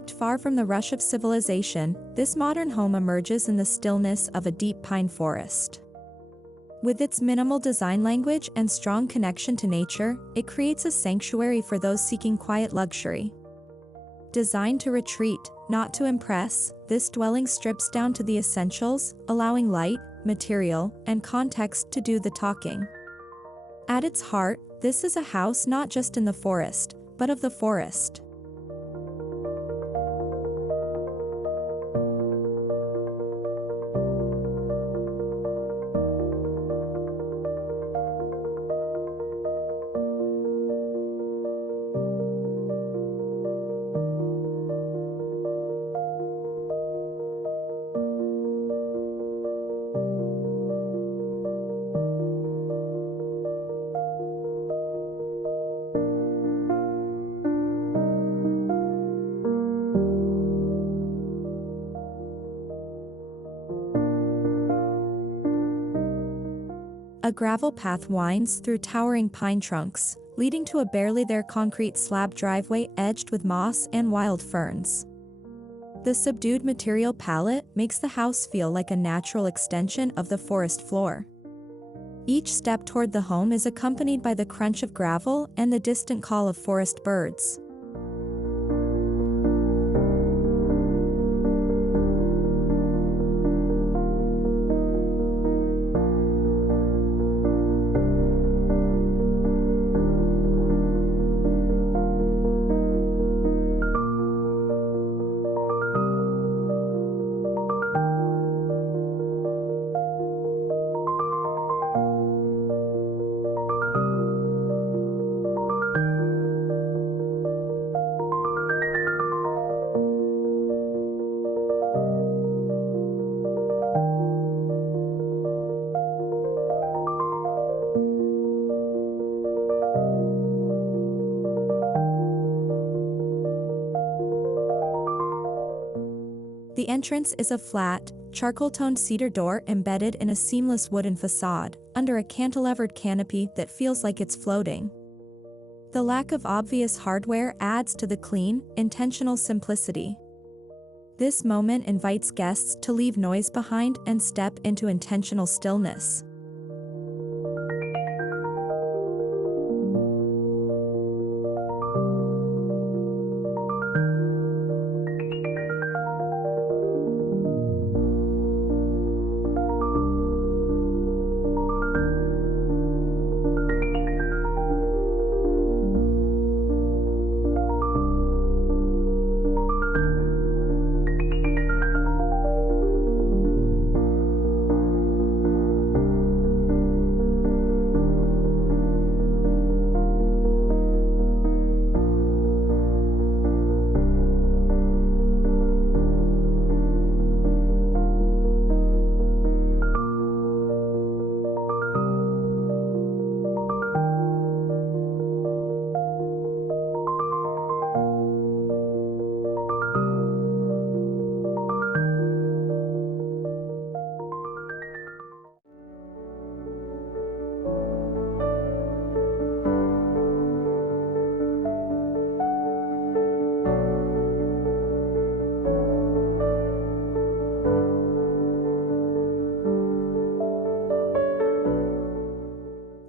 Tucked far from the rush of civilization, this modern home emerges in the stillness of a deep pine forest. With its minimal design language and strong connection to nature, it creates a sanctuary for those seeking quiet luxury. Designed to retreat, not to impress, this dwelling strips down to the essentials, allowing light, material, and context to do the talking. At its heart, this is a house not just in the forest, but of the forest. A gravel path winds through towering pine trunks, leading to a barely there concrete slab driveway edged with moss and wild ferns. The subdued material palette makes the house feel like a natural extension of the forest floor. Each step toward the home is accompanied by the crunch of gravel and the distant call of forest birds. The entrance is a flat, charcoal-toned cedar door embedded in a seamless wooden facade, under a cantilevered canopy that feels like it's floating. The lack of obvious hardware adds to the clean, intentional simplicity. This moment invites guests to leave noise behind and step into intentional stillness.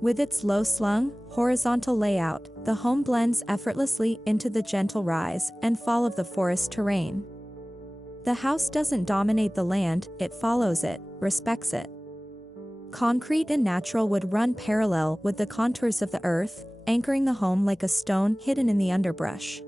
With its low-slung, horizontal layout, the home blends effortlessly into the gentle rise and fall of the forest terrain. The house doesn't dominate the land, it follows it, respects it. Concrete and natural wood run parallel with the contours of the earth, anchoring the home like a stone hidden in the underbrush.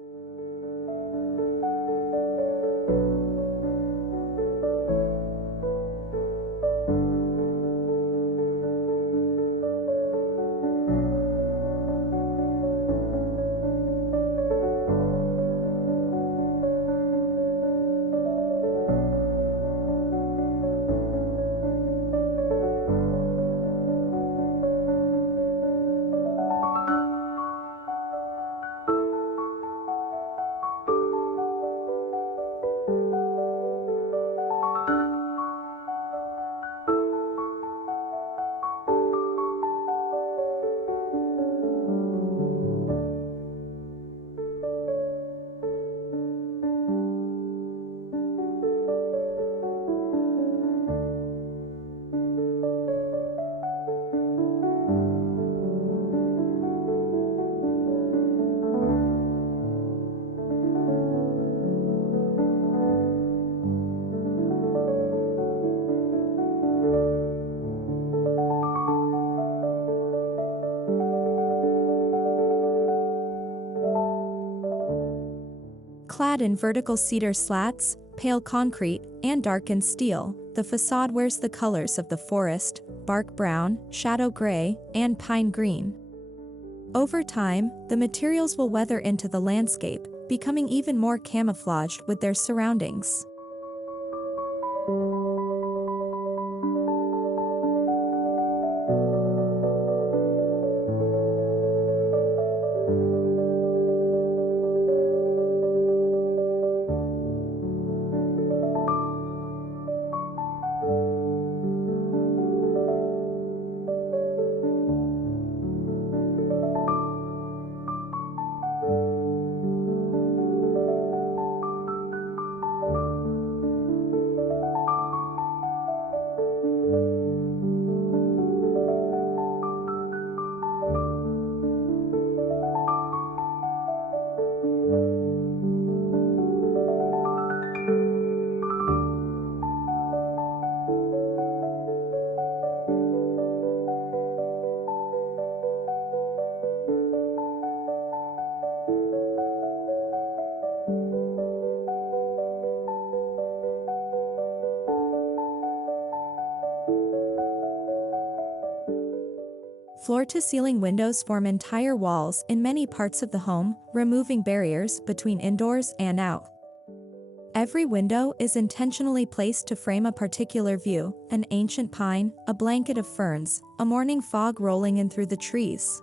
Clad in vertical cedar slats, pale concrete, and darkened steel, the facade wears the colors of the forest: bark brown, shadow gray, and pine green. Over time, the materials will weather into the landscape, becoming even more camouflaged with their surroundings. Floor-to-ceiling windows form entire walls in many parts of the home, removing barriers between indoors and out. Every window is intentionally placed to frame a particular view: an ancient pine, a blanket of ferns, a morning fog rolling in through the trees.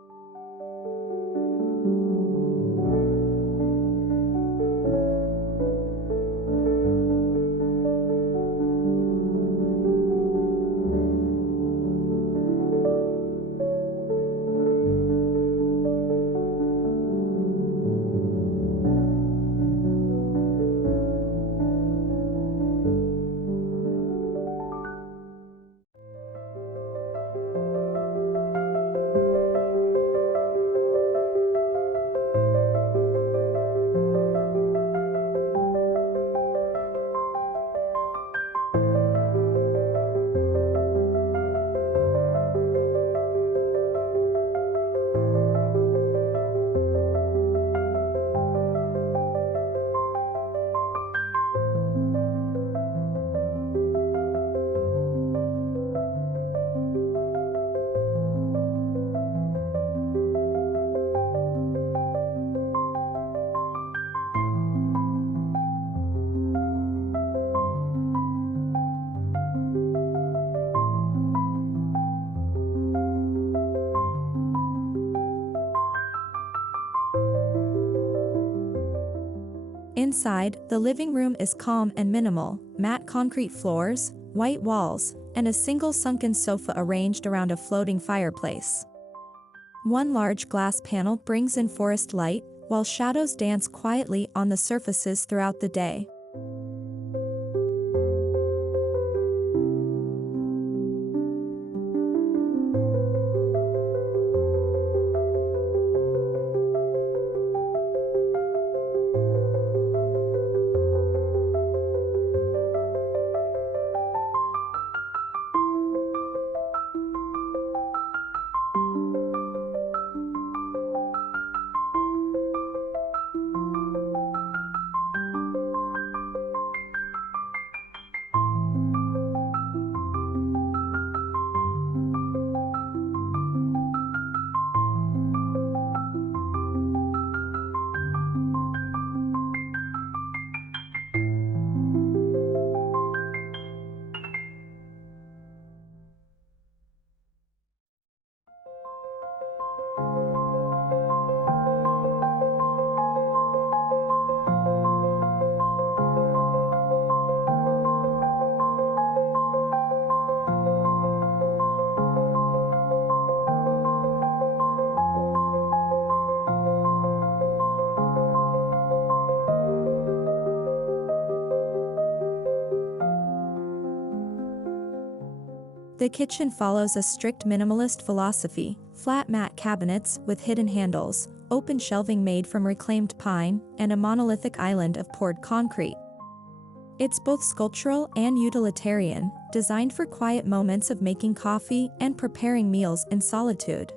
Inside, the living room is calm and minimal: matte concrete floors, white walls, and a single sunken sofa arranged around a floating fireplace. One large glass panel brings in forest light, while shadows dance quietly on the surfaces throughout the day. The kitchen follows a strict minimalist philosophy: flat mat cabinets with hidden handles, open shelving made from reclaimed pine, and a monolithic island of poured concrete. It's both sculptural and utilitarian, designed for quiet moments of making coffee and preparing meals in solitude.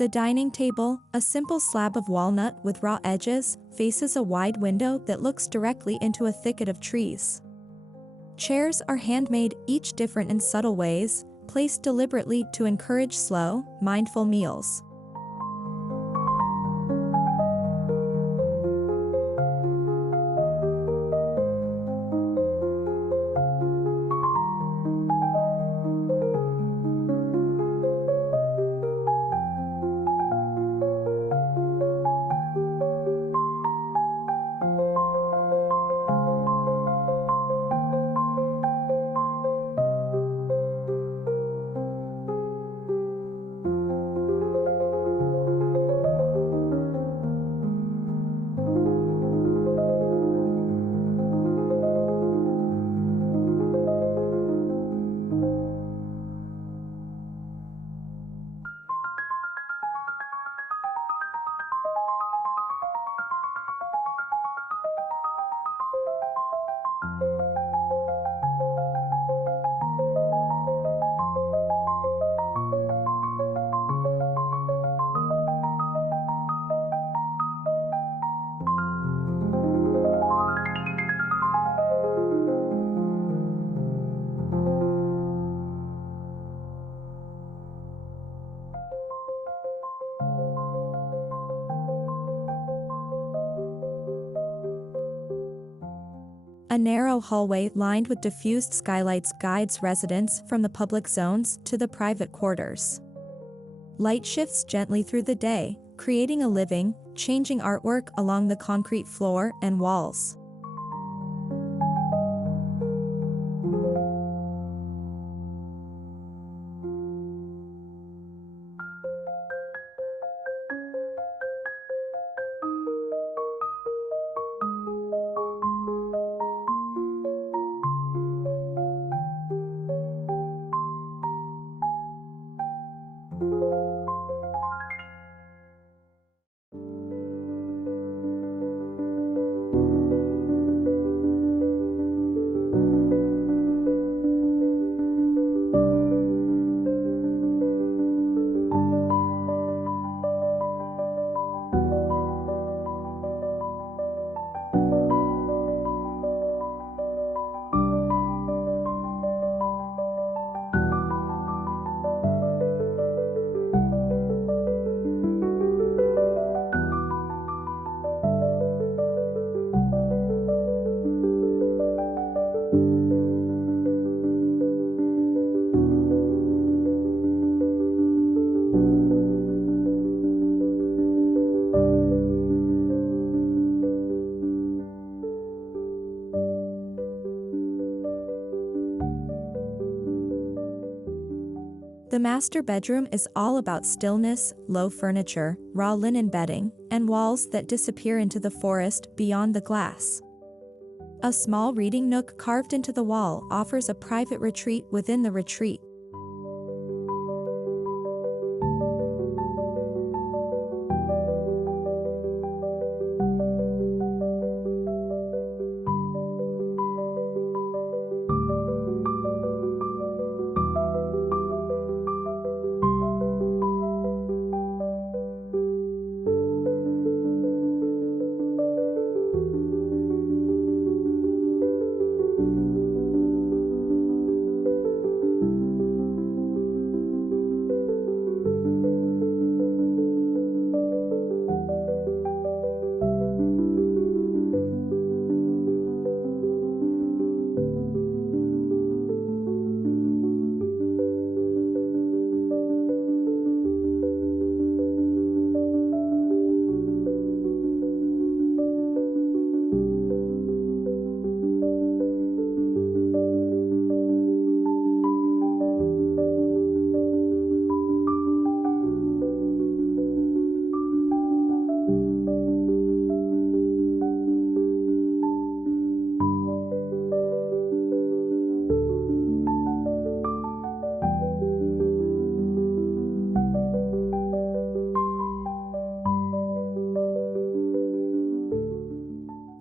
The dining table, a simple slab of walnut with raw edges, faces a wide window that looks directly into a thicket of trees. Chairs are handmade, each different in subtle ways, placed deliberately to encourage slow, mindful meals. A narrow hallway lined with diffused skylights guides residents from the public zones to the private quarters. Light shifts gently through the day, creating a living, changing artwork along the concrete floor and walls. The master bedroom is all about stillness, low furniture, raw linen bedding, and walls that disappear into the forest beyond the glass. A small reading nook carved into the wall offers a private retreat within the retreat.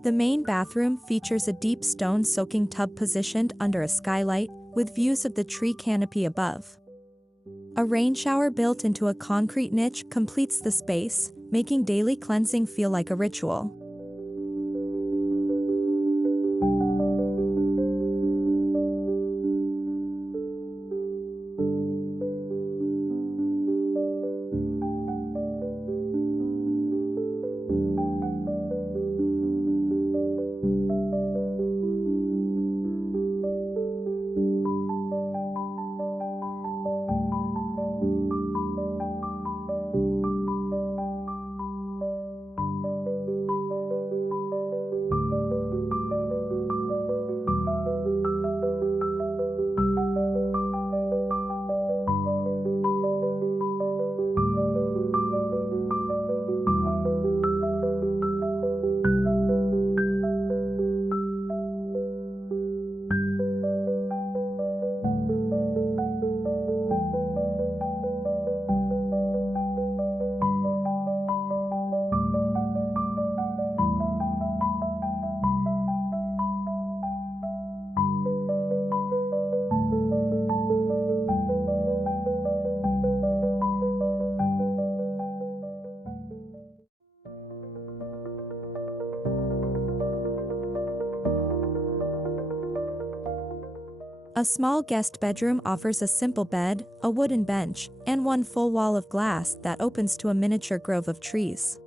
The main bathroom features a deep stone-soaking tub positioned under a skylight, with views of the tree canopy above. A rain shower built into a concrete niche completes the space, making daily cleansing feel like a ritual. A small guest bedroom offers a simple bed, a wooden bench, and one full wall of glass that opens to a miniature grove of trees.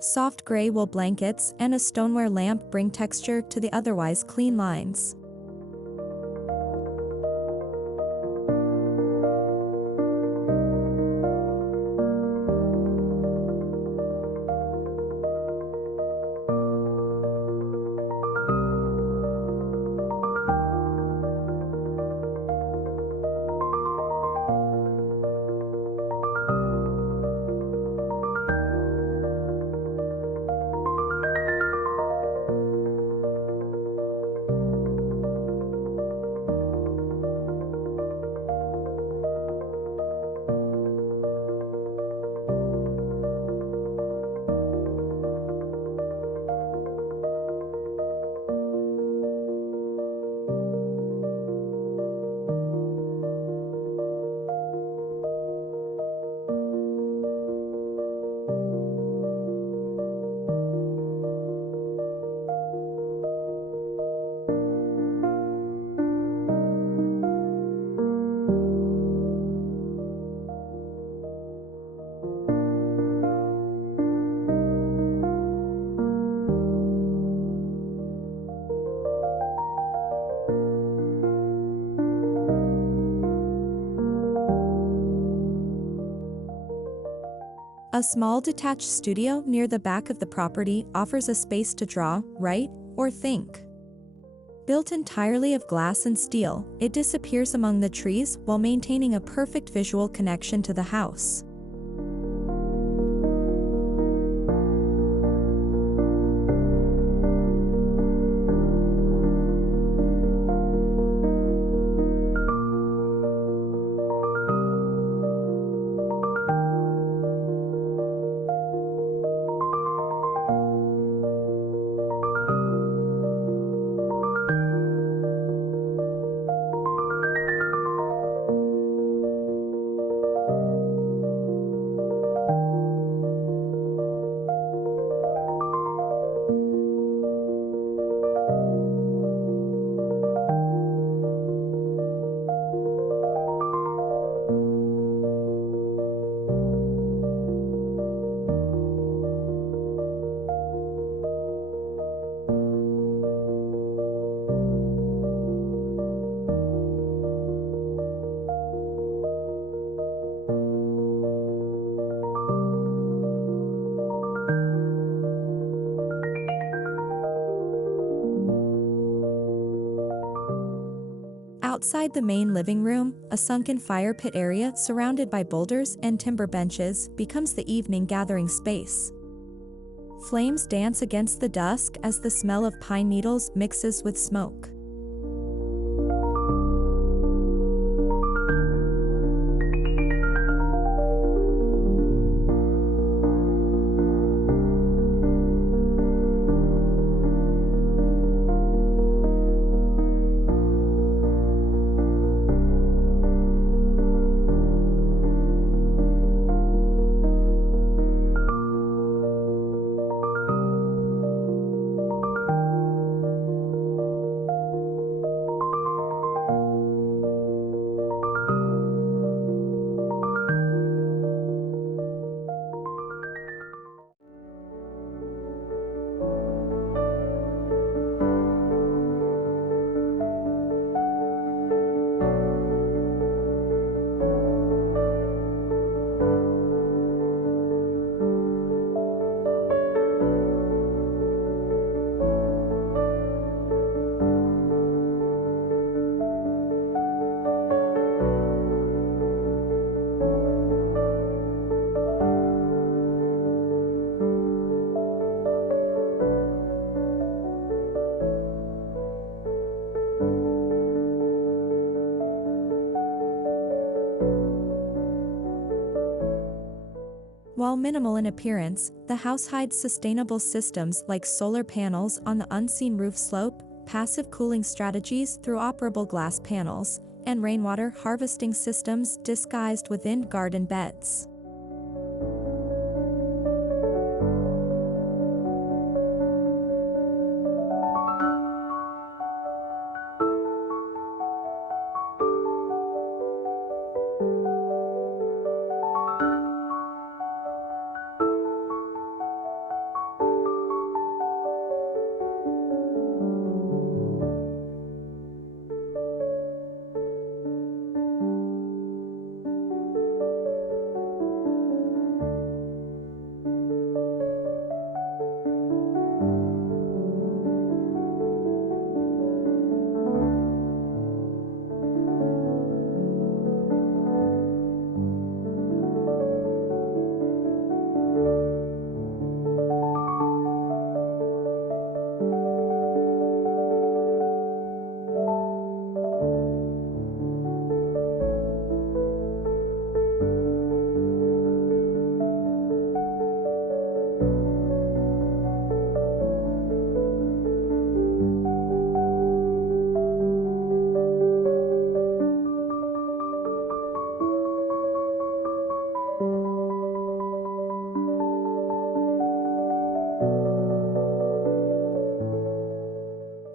Soft gray wool blankets and a stoneware lamp bring texture to the otherwise clean lines. A small detached studio near the back of the property offers a space to draw, write, or think. Built entirely of glass and steel, it disappears among the trees while maintaining a perfect visual connection to the house. Outside the main living room, a sunken fire pit area surrounded by boulders and timber benches becomes the evening gathering space. Flames dance against the dusk as the smell of pine needles mixes with smoke. minimal in appearance, the house hides sustainable systems like solar panels on the unseen roof slope, passive cooling strategies through operable glass panels, and rainwater harvesting systems disguised within garden beds.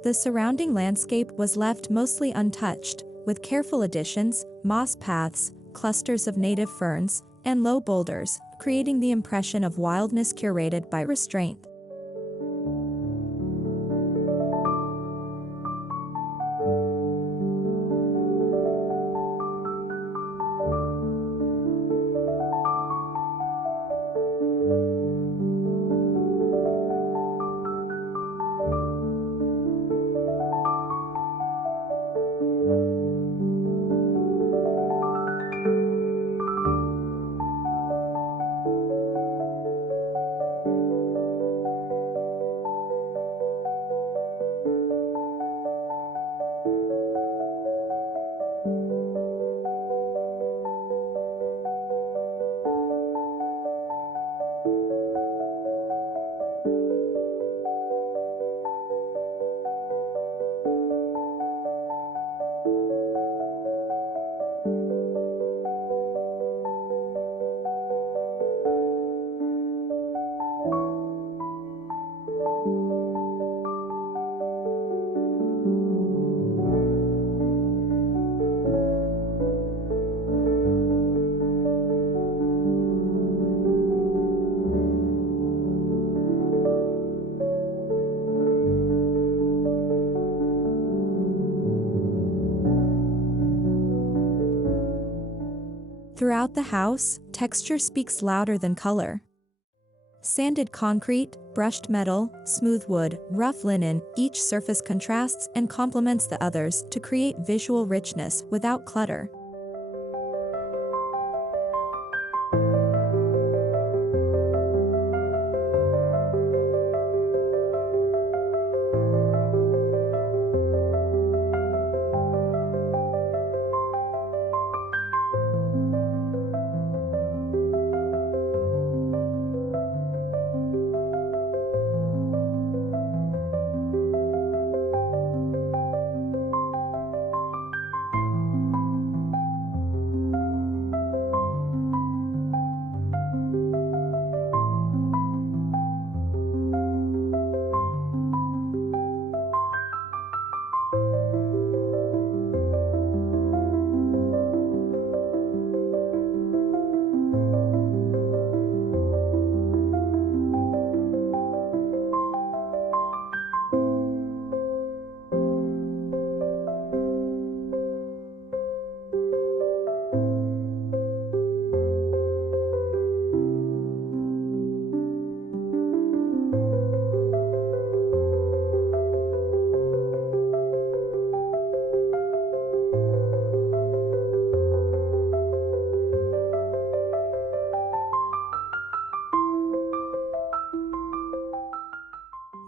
The surrounding landscape was left mostly untouched, with careful additions, moss paths, clusters of native ferns, and low boulders, creating the impression of wildness curated by Restraint. Throughout the house, texture speaks louder than color. Sanded concrete, brushed metal, smooth wood, rough linen, each surface contrasts and complements the others to create visual richness without clutter.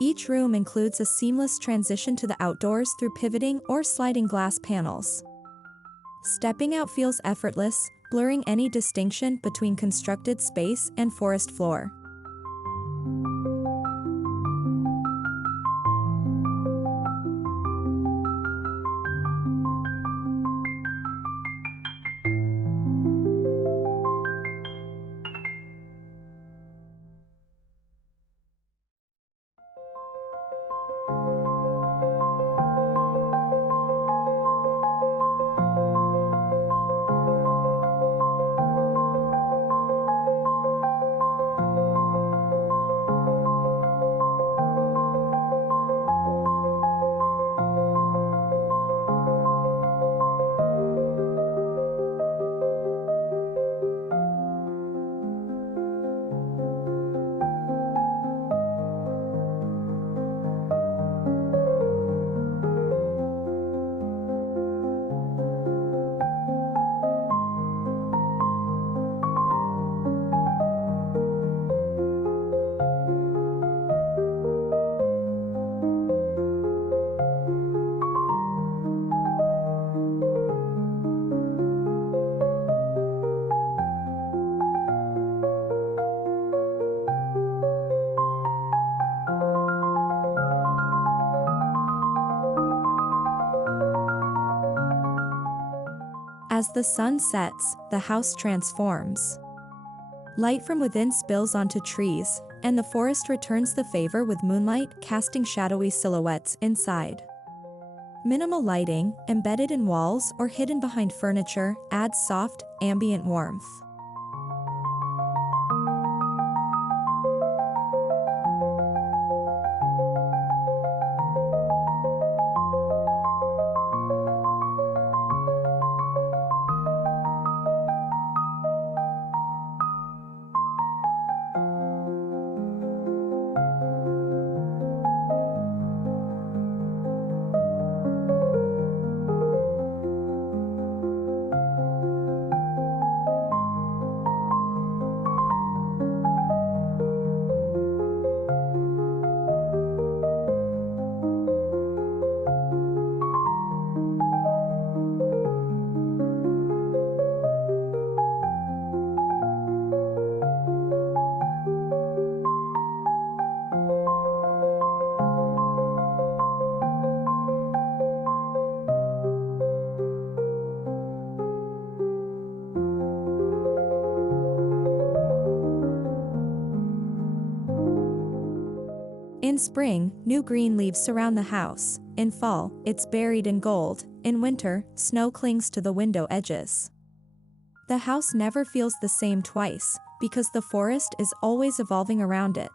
Each room includes a seamless transition to the outdoors through pivoting or sliding glass panels. Stepping out feels effortless, blurring any distinction between constructed space and forest floor. As the sun sets, the house transforms. Light from within spills onto trees, and the forest returns the favor with moonlight casting shadowy silhouettes inside. Minimal lighting, embedded in walls or hidden behind furniture, adds soft, ambient warmth. In spring, new green leaves surround the house. In fall, it's buried in gold. In winter, snow clings to the window edges. The house never feels the same twice, because the forest is always evolving around it.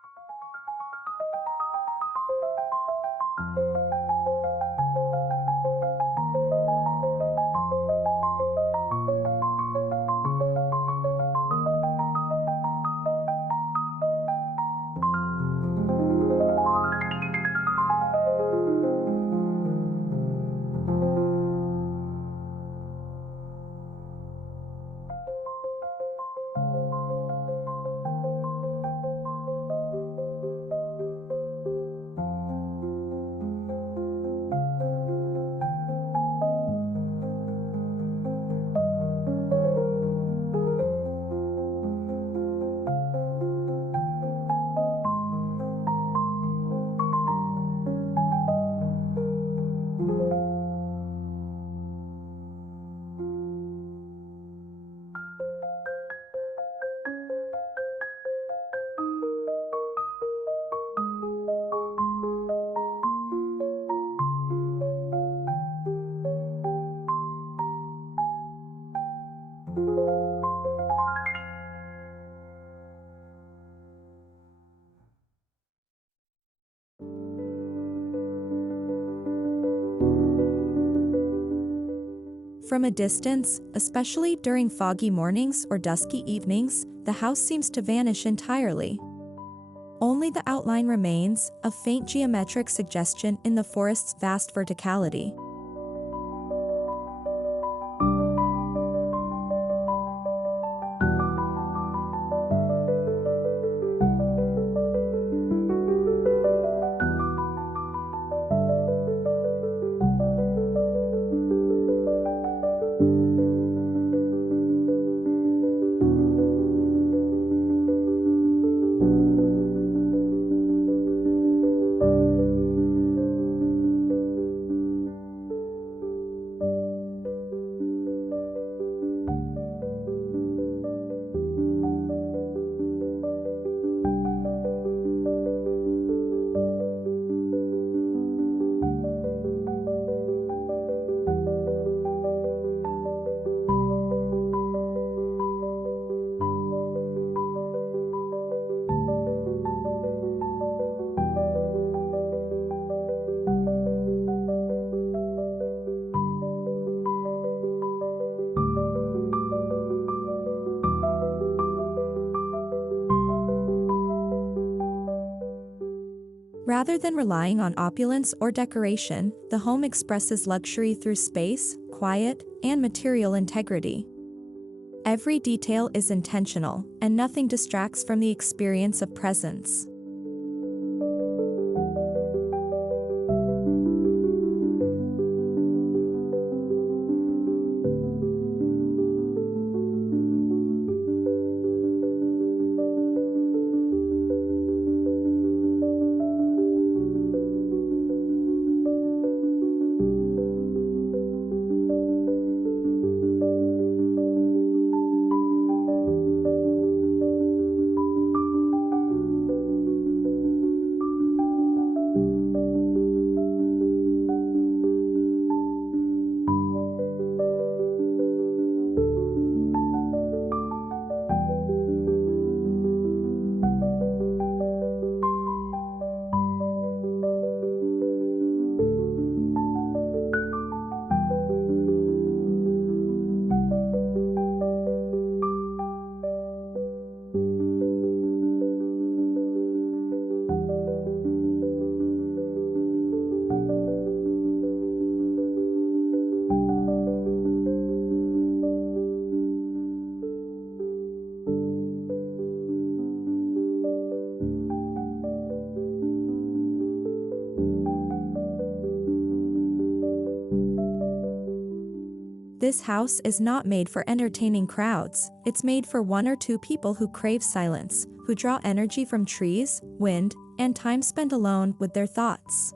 From a distance, especially during foggy mornings or dusky evenings, the house seems to vanish entirely. Only the outline remains, a faint geometric suggestion in the forest's vast verticality. Rather than relying on opulence or decoration, the home expresses luxury through space, quiet, and material integrity. Every detail is intentional, and nothing distracts from the experience of presence. This house is not made for entertaining crowds, it's made for one or two people who crave silence, who draw energy from trees, wind, and time spent alone with their thoughts.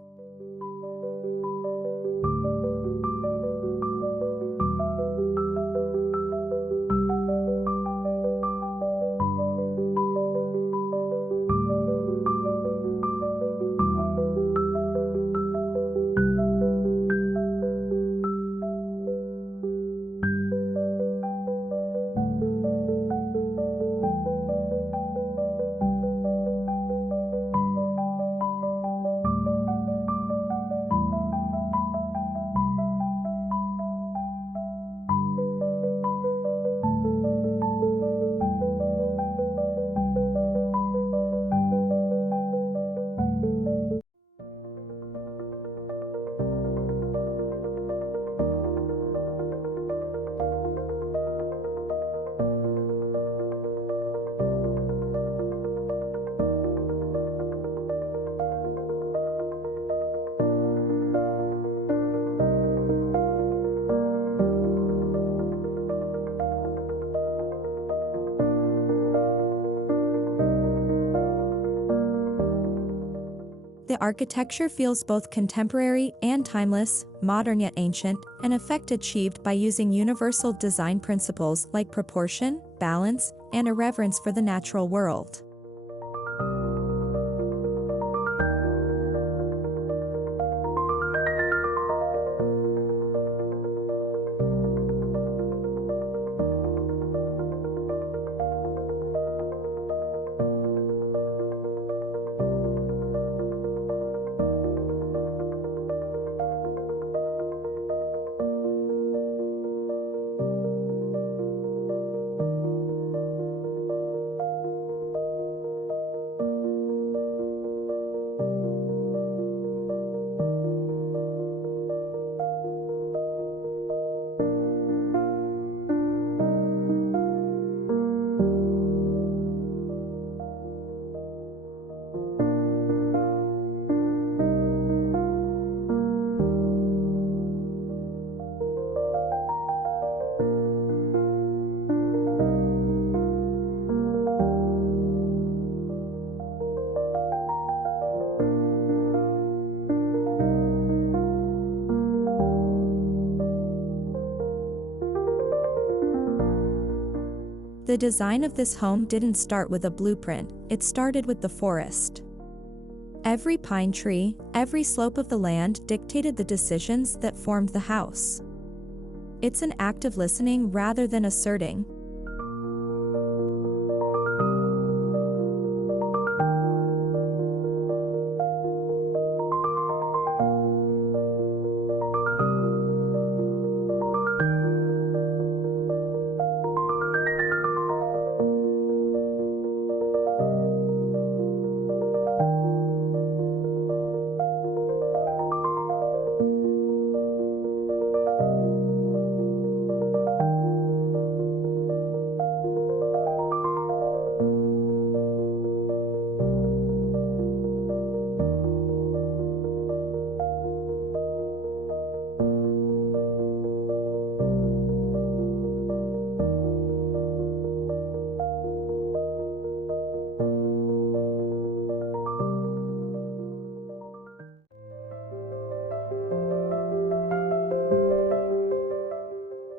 The architecture feels both contemporary and timeless, modern yet ancient, an effect achieved by using universal design principles like proportion, balance, and a reverence for the natural world. The design of this home didn't start with a blueprint, it started with the forest. Every pine tree, every slope of the land dictated the decisions that formed the house. It's an act of listening rather than asserting.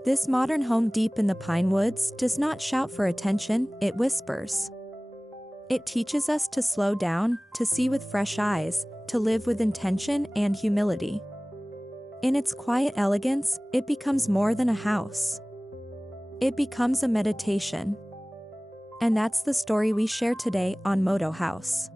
This modern home deep in the pine woods does not shout for attention, it whispers. It teaches us to slow down, to see with fresh eyes, to live with intention and humility. In its quiet elegance, it becomes more than a house. It becomes a meditation. And that's the story we share today on Modo Haus.